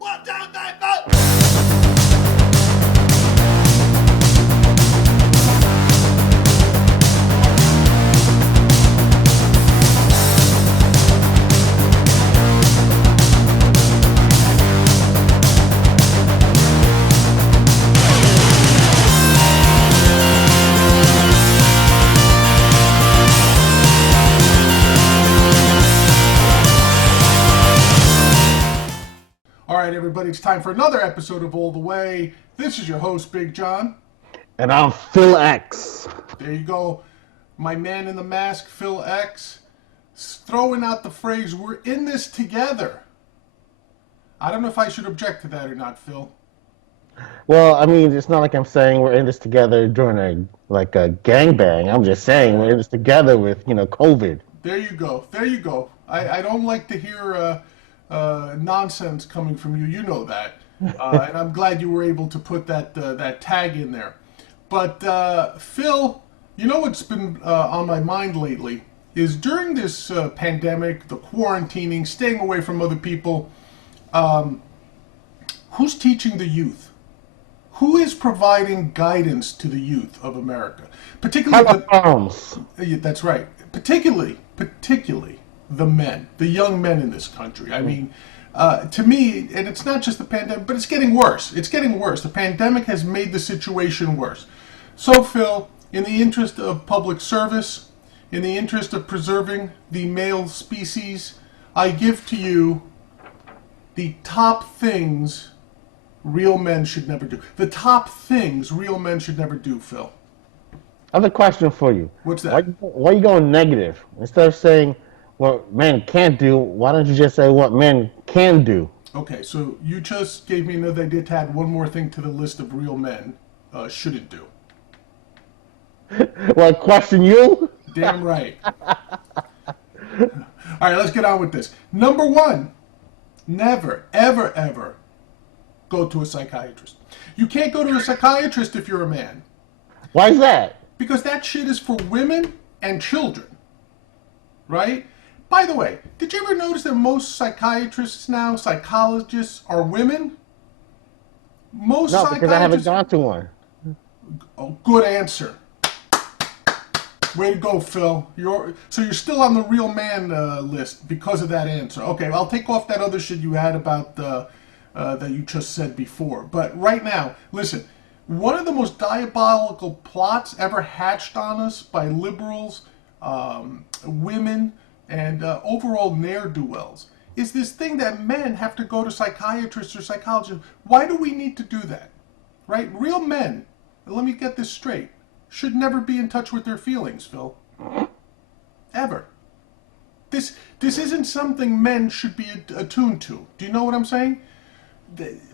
1, 2, 3, 4. All right, everybody, it's time for another episode of All the Way. This is your host, Big John. And I'm Phil X. There you go. My man in the mask, Phil X, throwing out the phrase, we're in this together. I don't know if I should object to that or not, Phil. Well, I mean, it's not like I'm saying we're in this together during a gangbang. I'm just saying we're in this together with, COVID. There you go. There you go. I don't like to hear nonsense coming from you. You know that. And I'm glad you were able to put that tag in there. But, Phil, you know what's been on my mind lately is during this pandemic, the quarantining, staying away from other people, who's teaching the youth? Who is providing guidance to the youth of America? Particularly that's right. Particularly the men, the young men in this country. I mean, to me, and it's not just the pandemic, but it's getting worse. It's getting worse. The pandemic has made the situation worse. So, Phil, in the interest of public service, in the interest of preserving the male species, I give to you the top things real men should never do. The top things real men should never do, Phil. I have a question for you. What's that? Why are you going negative? Instead of saying what men can't do, why don't you just say what men can do? Okay, so you just gave me another idea to add one more thing to the list of real men shouldn't do. Well, question you? Damn right. All right, let's get on with this. Number one, never, ever, ever go to a psychiatrist. You can't go to a psychiatrist if you're a man. Why is that? Because that shit is for women and children. Right? By the way, did you ever notice that most psychiatrists now, psychologists, are women? Most No, because I haven't gone to one. Oh, good answer. Way to go, Phil. So you're still on the real man list because of that answer. Okay, I'll take off that other shit you had about that you just said before. But right now, listen, one of the most diabolical plots ever hatched on us by liberals, women, and overall ne'er-do-wells is this thing that men have to go to psychiatrists or psychologists. Why do we need to do that? Right? Real men, let me get this straight, should never be in touch with their feelings, Phil. Ever. This isn't something men should be attuned to. Do you know what I'm saying?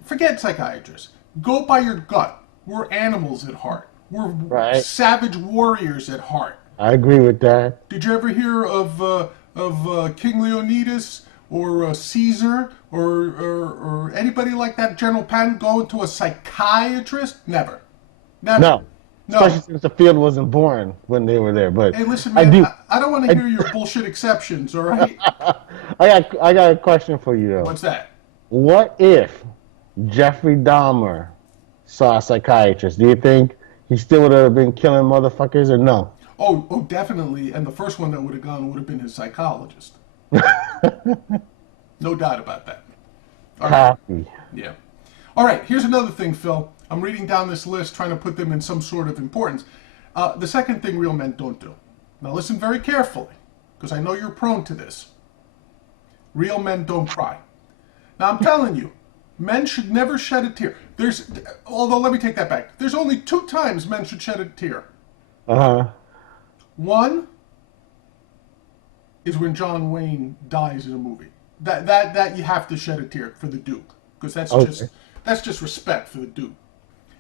Forget psychiatrists. Go by your gut. We're animals at heart. We're savage warriors at heart. I agree with that. Did you ever hear of King Leonidas or Caesar or anybody like that, General Patton, going to a psychiatrist? Never. No. Especially since the field wasn't born when they were there. But hey, listen, man, I don't want to hear your bullshit exceptions, all right? I got a question for you, though. What's that? What if Jeffrey Dahmer saw a psychiatrist? Do you think he still would have been killing motherfuckers or no? Oh, definitely. And the first one that would have gone would have been his psychologist. No doubt about that. All right. Yeah. All right, here's another thing, Phil. I'm reading down this list, trying to put them in some sort of importance. The second thing real men don't do. Now listen very carefully, because I know you're prone to this. Real men don't cry. Now I'm telling you, men should never shed a tear. Although let me take that back. There's only 2 times men should shed a tear. Uh-huh. One is when John Wayne dies in a movie. That you have to shed a tear for the Duke, because that's just respect for the Duke.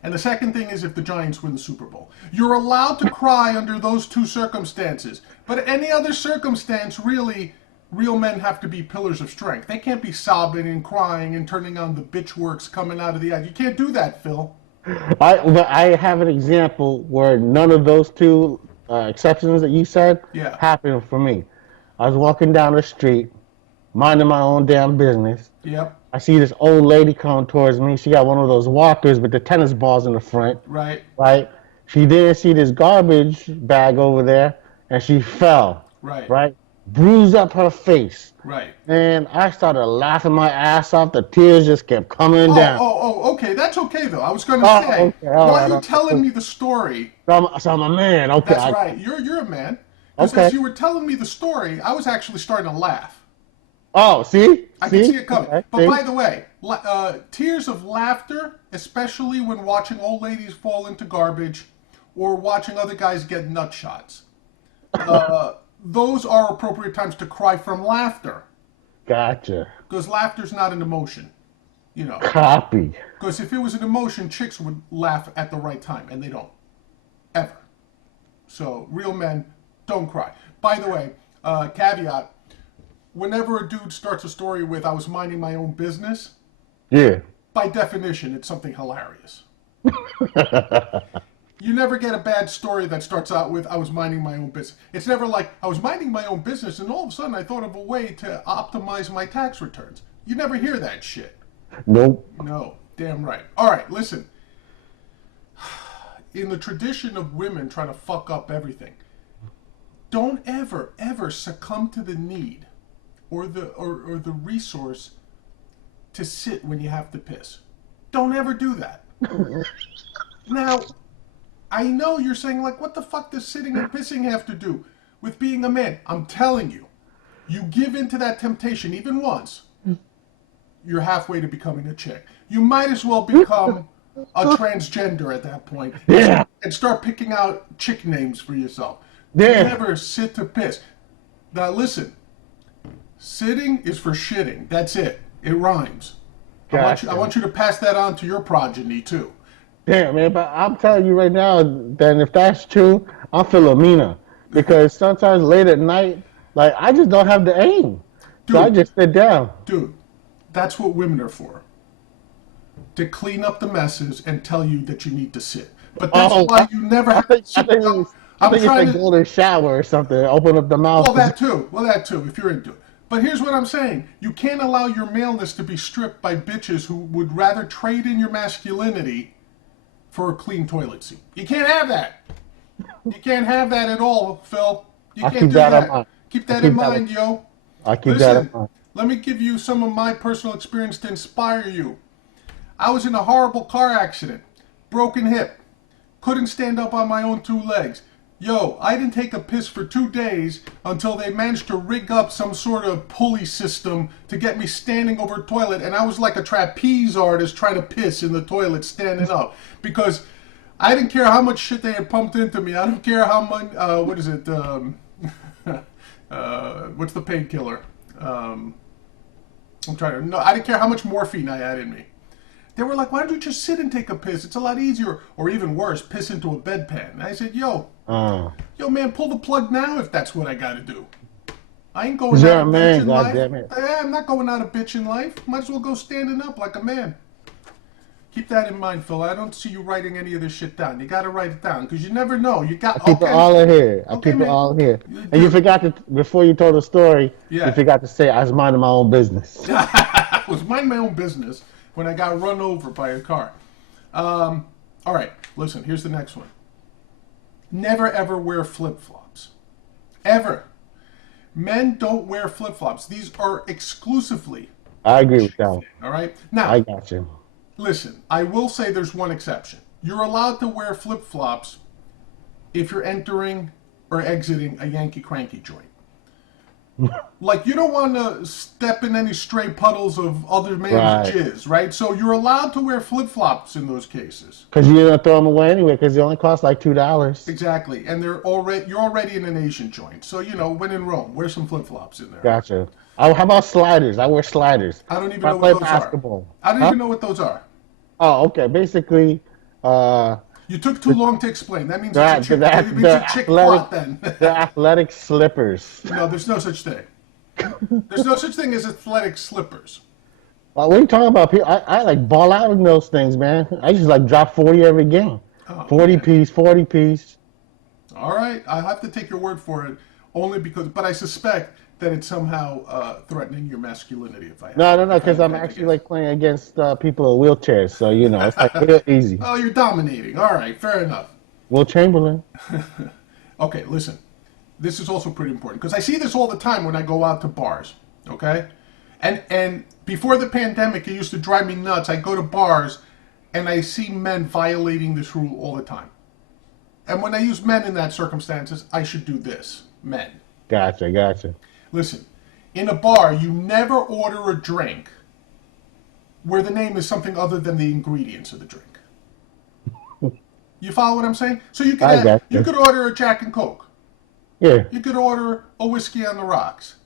And the second thing is if the Giants win the Super Bowl. You're allowed to cry under those 2 circumstances, but any other circumstance, really, real men have to be pillars of strength. They can't be sobbing and crying and turning on the bitch works coming out of the eyes. You can't do that, Phil. I have an example where none of those 2 exceptions that you said happened for me. I was walking down the street, minding my own damn business. Yep. I see this old lady coming towards me. She got one of those walkers with the tennis balls in the front, Right. right? She didn't see this garbage bag over there, and she fell, Right. right? Bruised up her face. Right. And I started laughing my ass off. The tears just kept coming Oh, down. oh, oh, okay. That's okay, though. I was going to Oh, say, okay, all while right. you're All telling right. me the story, So I'm a man. Okay, that's right. You're a man. Because as okay. you were telling me the story, I was actually starting to laugh. Oh, see, I could see, see it coming. okay, But see. by the way, tears of laughter, especially when watching old ladies fall into garbage or watching other guys get nut shots, those are appropriate times to cry from laughter. Gotcha. Because laughter's not an emotion, you know. Copy. Because if it was an emotion, chicks would laugh at the right time, and they don't. Ever. So, real men don't cry. By the way, caveat, whenever a dude starts a story with, I was minding my own business, Yeah. by definition, it's something hilarious. You never get a bad story that starts out with, I was minding my own business. It's never like, I was minding my own business and all of a sudden I thought of a way to optimize my tax returns. You never hear that shit. Nope. No, damn right. All right, listen. In the tradition of women trying to fuck up everything, don't ever, ever succumb to the need or the resource to sit when you have to piss. Don't ever do that. Now, I know you're saying, like, what the fuck does sitting and pissing have to do with being a man? I'm telling you, you give in to that temptation even once, you're halfway to becoming a chick. You might as well become a transgender at that point Yeah. and start picking out chick names for yourself. Yeah. Never sit to piss. Now, listen, sitting is for shitting. That's it. It rhymes. Gotcha. I want you to pass that on to your progeny, too. Damn, man, but I'm telling you right now, then if that's true, I'm Philomena. Because sometimes late at night, like I just don't have the aim. So I Dude, just sit down. dude, that's what women are for. To clean up the messes and tell you that you need to sit. But that's Oh, why you never I have to think I sit think down. you, I I'm think you trying said to. golden shower or something. Open up the mouth. Well, that too. Well, that too, if you're into it. But here's what I'm saying. You can't allow your maleness to be stripped by bitches who would rather trade in your masculinity for a clean toilet seat. You can't have that. You can't have that at all, Phil. You I can't keep do that in that. mind. Keep I that in keep that. mind, yo. I keep that in Listen, mind. let me give you some of my personal experience to inspire you. I was in a horrible car accident, broken hip, couldn't stand up on my own two legs. Yo, I didn't take a piss for 2 days until they managed to rig up some sort of pulley system to get me standing over a toilet, and I was like a trapeze artist trying to piss in the toilet standing up because I didn't care how much shit they had pumped into me. I don't care how much. What is it? What's the painkiller? I'm trying to. No, I didn't care how much morphine I had in me. They were like, "Why don't you just sit and take a piss? It's a lot easier." Or even worse, piss into a bedpan. And I said, Uh, yo, man, pull the plug now if that's what I got to do. I ain't going you're out a a bitch man, in God life. damn it. I'm not going out a bitch in life. Might as well go standing up like a man. Keep that in mind, Phil. I don't see you writing any of this shit down. You got to write it down because you never know. You I got keep it okay, all in here. I okay, keep it man. all here. And you Dude, forgot to before you told the story. You yeah. forgot to say I was minding my own business. I was minding my own business when I got run over by a car. All right, listen. Here's the next one. Never ever wear flip flops. Ever. Men don't wear flip flops. These are exclusively. I agree with that. All right. I Now, got you. listen. I will say there's one exception. You're allowed to wear flip flops if you're entering or exiting a Yankee Cranky joint. Like, you don't want to step in any stray puddles of other man's Right. jizz, right? So you're allowed to wear flip flops in those cases. Because you're gonna throw them away anyway. Because they only cost like $2. Exactly, and you're already in an Asian joint, so when in Rome, wear some flip flops in there. Gotcha. Oh, how about sliders? I wear sliders. I don't even If I know play what those are. basketball. I don't Huh? even know what those are. Oh, okay. Basically, uh, You took too long to explain. That means it's a they're, chick. they're, It means they're a chick athletic. twat then. They're athletic slippers. No, there's no such thing. There's no such thing as athletic slippers. What are you talking about? I like ball out in those things, man. I just like drop 40 every game. Oh 40 man. piece, 40 piece. All right, I have to take your word for it. only because, but I suspect that it's somehow threatening your masculinity. If I had, No, no, no, if I because I'm had to actually guess. like playing against people in wheelchairs, so it's like real easy. Oh, you're dominating. All right, fair enough. Will Chamberlain. Okay, listen. This is also pretty important because I see this all the time when I go out to bars. Okay, and before the pandemic, it used to drive me nuts. I go to bars and I see men violating this rule all the time. And when I use men in that circumstances, I should do this. Men. Gotcha, gotcha. Listen, in a bar, you never order a drink where the name is something other than the ingredients of the drink. You follow what I'm saying? So I you gotcha. could order a Jack and Coke. Yeah. You could order a whiskey on the rocks.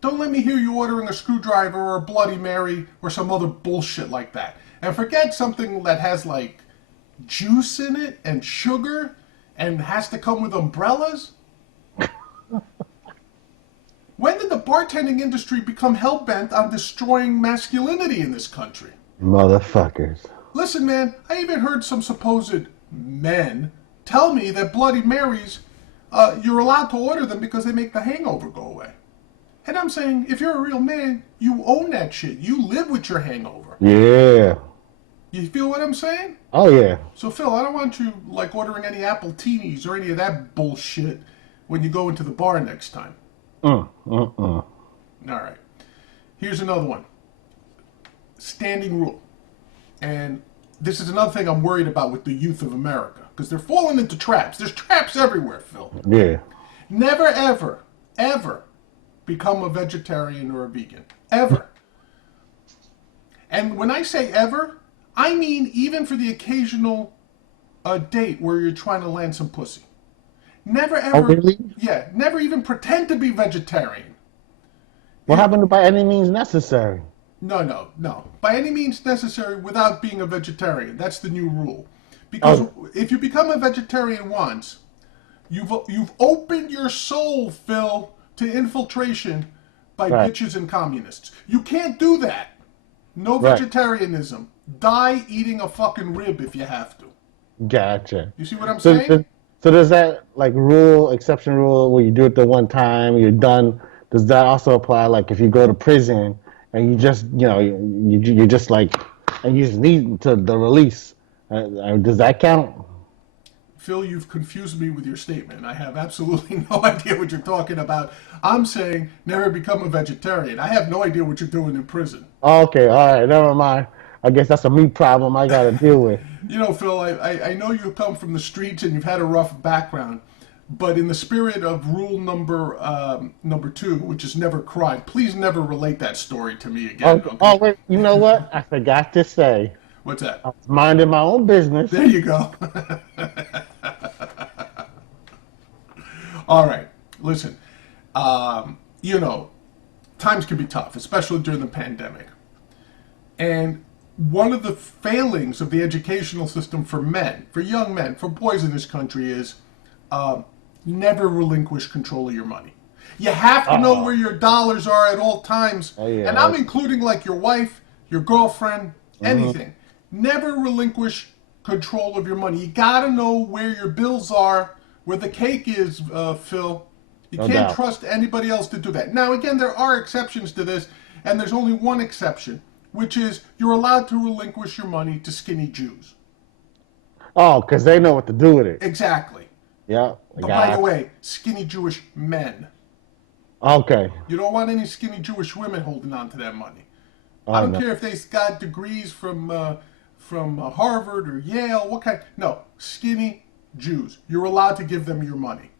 Don't let me hear you ordering a screwdriver or a Bloody Mary or some other bullshit like that. And forget something that has like juice in it and sugar and has to come with umbrellas. When did the bartending industry become hell-bent on destroying masculinity in this country? Motherfuckers. Listen, man, I even heard some supposed men tell me that Bloody Marys, you're allowed to order them because they make the hangover go away. And I'm saying, if you're a real man, you own that shit. You live with your hangover. Yeah. You feel what I'm saying? Oh yeah. So, Phil, I don't want you like ordering any apple teenies or any of that bullshit when you go into the bar next time. Mm. All right. Here's another one. Standing rule. And this is another thing I'm worried about with the youth of America because they're falling into traps. There's traps everywhere, Phil. Yeah. Never, ever, ever become a vegetarian or a vegan. Ever. And when I say ever, I mean even for the occasional date where you're trying to land some pussy. Never Oh ever, really? yeah, never even pretend to be vegetarian. What It, happened to by any means necessary? no, no, no. By any means necessary without being a vegetarian. That's the new rule. Because Oh, if you become a vegetarian once, you've opened your soul, Phil, to infiltration by right, bitches and communists. You can't do that. No right. vegetarianism. Die eating a fucking rib if you have to. Gotcha. You see what I'm So, saying? so does that like exception rule, where you do it the one time, you're done? Does that also apply? Like if you go to prison and you just, you're just like, and you just need to the release. Does that count? Phil, you've confused me with your statement. I have absolutely no idea what you're talking about. I'm saying never become a vegetarian. I have no idea what you're doing in prison. Okay, all right, never mind. I guess that's a me problem I got to deal with. You know, Phil, I know you come from the streets and you've had a rough background, but in the spirit of rule number 2, which is never cry, please never relate that story to me again. Okay. Okay? Oh wait, you know what? I forgot to say. What's that? I was minding my own business. There you go. All right. Listen, you know, times can be tough, especially during the pandemic. And one of the failings of the educational system for men, for young men, for boys in this country is never relinquish control of your money. You have to know Oh, where your dollars are at all times. oh yeah. And I'm including like your wife, your girlfriend, Mm-hmm. anything. Never relinquish control of your money. You got to know where your bills are, where the cake is, Phil. You No can't doubt. trust anybody else to do that. Now, again, there are exceptions to this, and there's only one exception, which is you're allowed to relinquish your money to skinny Jews. Oh, because they know what to do with it. Exactly. Yep, I But by the got. way, skinny Jewish men. Okay. You don't want any skinny Jewish women holding on to that money. I Oh don't no. care if they got degrees from Harvard or Yale. What kind? No, skinny Jews. You're allowed to give them your money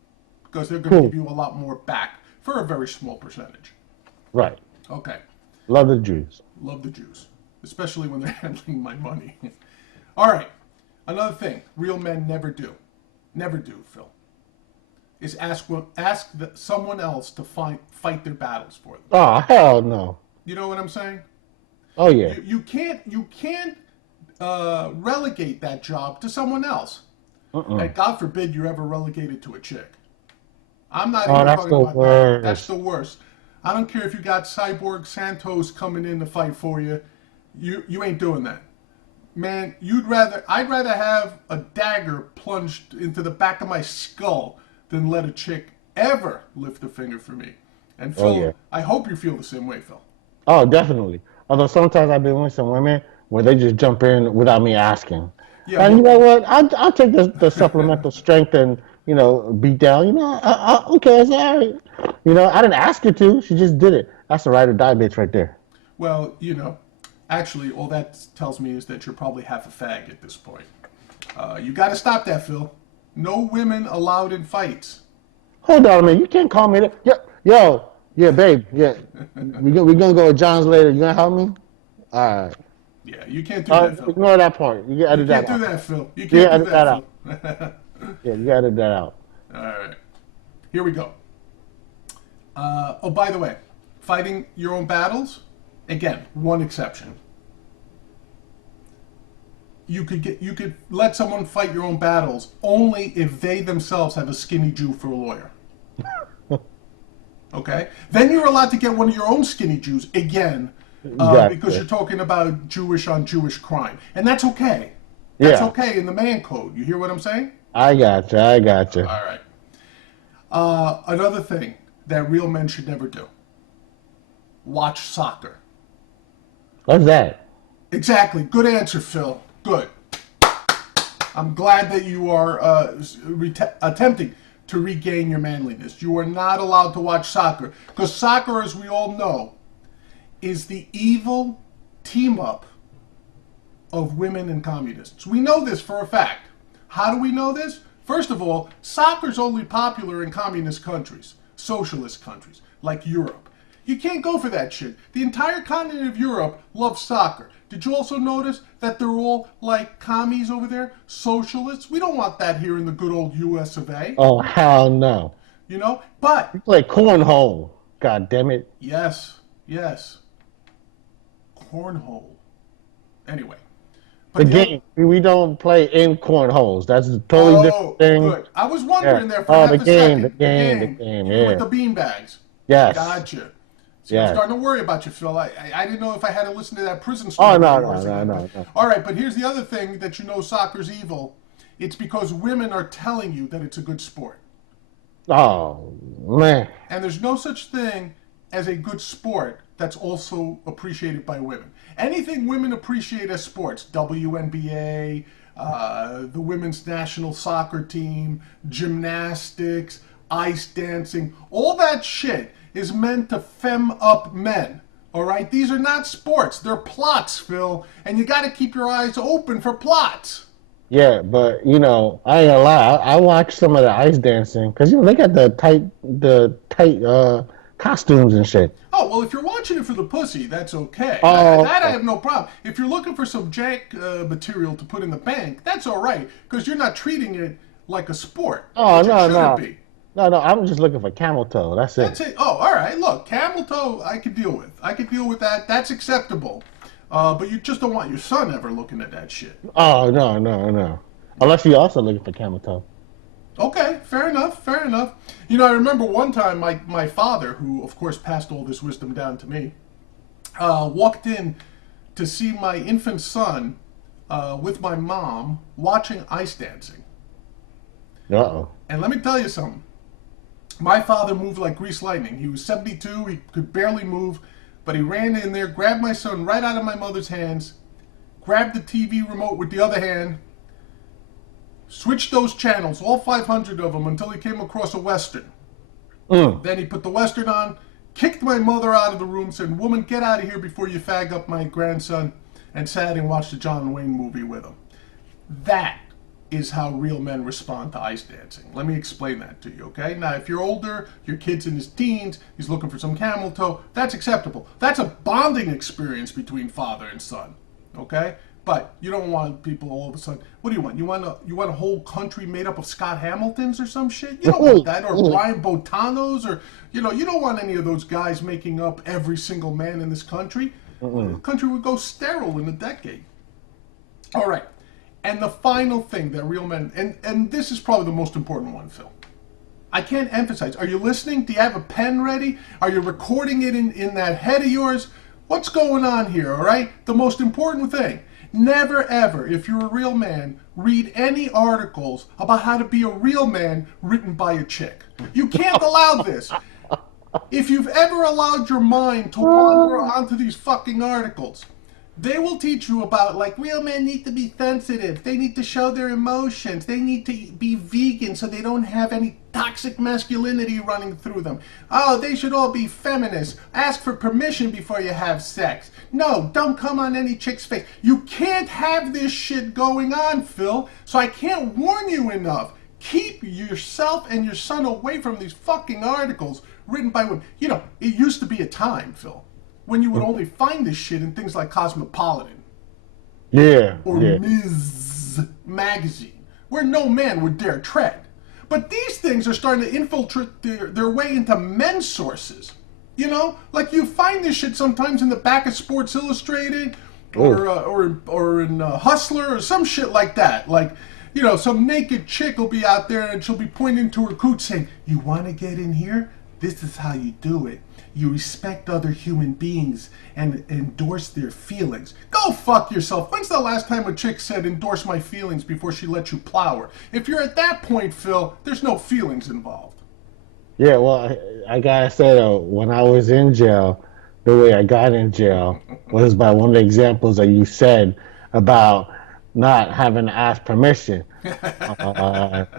because they're going to Cool. give you a lot more back for a very small percentage. Right. Okay, Love the Jews. love the Jews, especially when they're handling my money. All right, another thing real men never do, Phil, is ask someone else to fight their battles for them. Oh hell no. You know what I'm saying? Oh yeah. You can't relegate that job to someone else. Uh-uh. And God forbid you're ever relegated to a chick. I'm not Oh, even that's talking the about that. That's worst. the worst. I don't care if you got Cyborg Santos coming in to fight for you. You ain't doing that. Man, I'd rather have a dagger plunged into the back of my skull than let a chick ever lift a finger for me. And Oh yeah. Phil, I hope you feel the same way, Phil. Oh, definitely. Although sometimes I've been with some women where they just jump in without me asking. Yeah, And you well, know what? I'll take the supplemental strength and beat down. Okay, it's all right. I didn't ask her to. She just did it. That's a ride or die bitch right there. well, actually, all that tells me is that you're probably half a fag at this point. You got to stop that, Phil. No women allowed in fights. Hold on a minute. You can't call me that. Yeah, babe. Yeah, we gonna go with John's later. You gonna help me? All right. Yeah, you can't do that, Phil. Ignore that part. You can You edit that can't do out. that, Phil. You You can't can do edit that that, out. Phil. Yeah, you gotta edit that out. All right. Here we go. Oh, by the way, fighting your own battles, again, one exception. You could let someone fight your own battles only if they themselves have a skinny Jew for a lawyer. Okay? Then you're allowed to get one of your own skinny Jews again, because Exactly. you're talking about Jewish on Jewish crime. And that's okay. That's Yeah, okay in the man code. You hear what I'm saying? I got you. I got you. All right. Another thing that real men should never do: watch soccer. What's that? Exactly. Good answer, Phil. Good. I'm glad that you are attempting to regain your manliness. You are not allowed to watch soccer because soccer, as we all know, is the evil team up of women and communists. We know this for a fact. How do we know this? First of all, soccer's only popular in communist countries, socialist countries, like Europe. You can't go for that shit. The entire continent of Europe loves soccer. Did you also notice that they're all like commies over there? Socialists? We don't want that here in the good old US of A. Oh, hell no. But, You play cornhole. God damn it. yes, yes, cornhole. Anyway, The but the other, game. We don't play in cornholes. That's a totally different oh, thing. good. I was Yeah. wondering there for Oh, the half a game, the second. The game, the game. game. With Yeah. the bean bags. Yes. Gotcha. See, I'm Yes. starting to worry about you, Phil. I didn't know if I had to listen to that prison Oh, story of no, no, yours no, again. no, no. All right, but here's the other thing that you know soccer's evil. It's because women are telling you that it's a good sport. Oh, man. And there's no such thing as a good sport that's also appreciated by women. Anything women appreciate as sports, WNBA, the women's national soccer team, gymnastics, ice dancing, all that shit is meant to fem up men. All right? These are not sports. They're plots, Phil. And you got to keep your eyes open for plots. Yeah, but I ain't gonna lie. I watched some of the ice dancing because they got the tight costumes and shit. Oh, well, if you're watching it for the pussy, that's okay. Oh, That I have no problem. If you're looking for some jank material to put in the bank, that's all right, because you're not treating it like a sport, oh which it no, shouldn't no, be. no. I'm just looking for camel toe. That's it. That's it. Oh, all right. Look, camel toe, I could deal with. I could deal with that. That's acceptable. But you just don't want your son ever looking at that shit. Oh no, no, no. Unless you also looking for camel toe. Okay, fair enough, fair enough. I remember one time my father, who of course passed all this wisdom down to me, walked in to see my infant son with my mom watching ice dancing. Uh oh. And let me tell you something. My father moved like grease lightning. He was 72, he could barely move, but he ran in there, grabbed my son right out of my mother's hands, grabbed the TV remote with the other hand, switched those channels, all 500 of them, until he came across a Western. Mm. Then he put the Western on, kicked my mother out of the room, said, "Woman, get out of here before you fag up my grandson," and sat and watched the John Wayne movie with him. That is how real men respond to ice dancing. Let me explain that to you, okay? Now, if you're older, your kid's in his teens, he's looking for some camel toe, that's acceptable. That's a bonding experience between father and son, okay? But you don't want people all of a sudden. What do you want? You want a whole country made up of Scott Hamiltons or some shit? You don't want that, or Brian Botanos, or you don't want any of those guys making up every single man in this country. The country would go sterile in a decade. All right, and the final thing that real men, and this is probably the most important one, Phil. I can't emphasize. Are you listening? Do you have a pen ready? Are you recording it in that head of yours? What's going on here? All right, the most important thing. Never ever, if you're a real man, read any articles about how to be a real man written by a chick. You can't allow this. If you've ever allowed your mind to wander onto these fucking articles, they will teach you about, like, real men need to be sensitive. They need to show their emotions. They need to be vegan so they don't have any toxic masculinity running through them. Oh, they should all be feminists. Ask for permission before you have sex. No, don't come on any chick's face. You can't have this shit going on, Phil. So I can't warn you enough. Keep yourself and your son away from these fucking articles written by women. You know, it used to be a time, Phil, when you would only find this shit in things like Cosmopolitan. Yeah. Or yeah. Ms. Magazine, where no man would dare tread. But these things are starting to infiltrate their way into men's sources. You know, like you find this shit sometimes in the back of Sports Illustrated or in Hustler or some shit like that. Like, you know, some naked chick will be out there and she'll be pointing to her coot saying, "You want to get in here? This is how you do it. You respect other human beings and endorse their feelings." Go fuck yourself. When's the last time a chick said, "Endorse my feelings," before she let you plow her? If you're at that point, Phil, there's no feelings involved. Yeah, well, I gotta say though, when I was in jail, the way I got in jail was by one of the examples that you said about not having to ask permission.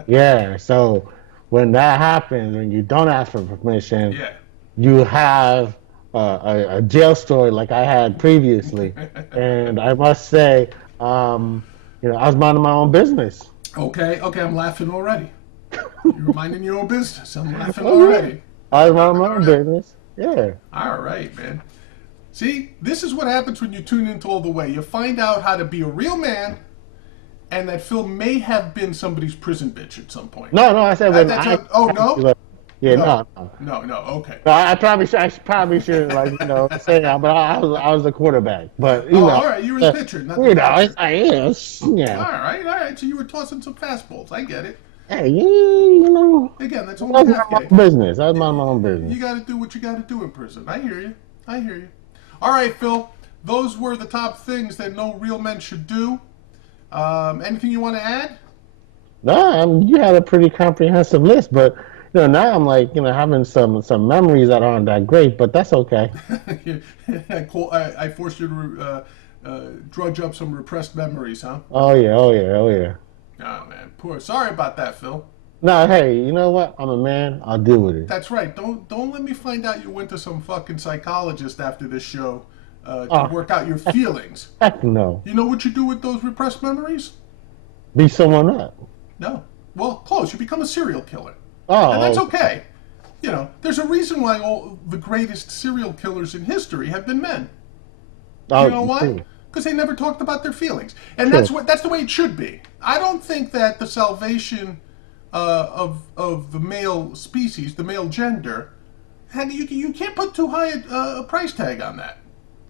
Yeah, so when that happens, when you don't ask for permission, Yeah. you have a jail story like I had previously, and I must say, I was minding my own business. Okay, I'm laughing already. You're minding your own business. I'm laughing Oh, yeah. already. I was minding my own business. Yeah. All right, man. See, this is what happens when you tune into All the Way. You find out how to be a real man, and that Phil may have been somebody's prison bitch at some point. No, I said when Oh, no? Yeah, No. no. No, okay. No, I probably should say that, but I was the quarterback. But all right, you were the pitcher, not the catcher. I is, yeah. All right. So you were tossing some fastballs. I get it. Hey, you know. Again, that's I only was half my game. own business. I was my own business. You got to do what you got to do in prison. I hear you. All right, Phil. Those were the top things that no real men should do. Anything you want to add? No, you had a pretty comprehensive list, but now I'm like, having some memories that aren't that great, but that's okay. I forced you to drudge up some repressed memories, huh? Oh yeah. Oh man, poor. Sorry about that, Phil. No, hey, you know what? I'm a man. I'll deal with it. That's right. Don't let me find out you went to some fucking psychologist after this show to work out your feelings. Heck no. You know what you do with those repressed memories? Beat someone up. No. Well, close. You become a serial killer. Oh, And that's okay. There's a reason why all the greatest serial killers in history have been men. You know why? Because they never talked about their feelings, and that's the way it should be. I don't think that the salvation of the male species, the male gender, and you can't put too high a price tag on that.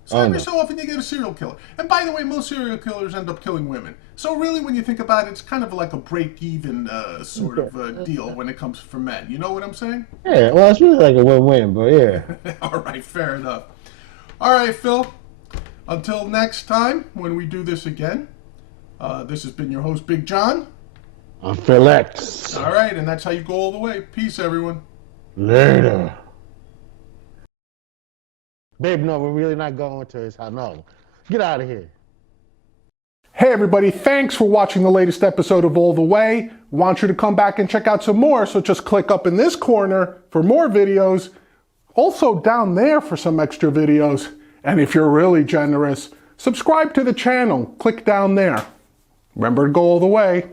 So every so often you get a serial killer, and by the way, most serial killers end up killing women. So really, when you think about it, it's kind of like a break-even sort of deal when it comes for men. You know what I'm saying? Yeah. Well, it's really like a win-win, but yeah. All right, fair enough. All right, Phil. Until next time, when we do this again, this has been your host, Big John. I'm Phil X. All right, and that's how you go all the way. Peace, everyone. Later. Babe, no, we're really not going to his house. No. Get out of here. Hey, everybody. Thanks for watching the latest episode of All the Way. Want you to come back and check out some more, so just click up in this corner for more videos. Also down there for some extra videos. And if you're really generous, subscribe to the channel. Click down there. Remember to go all the way.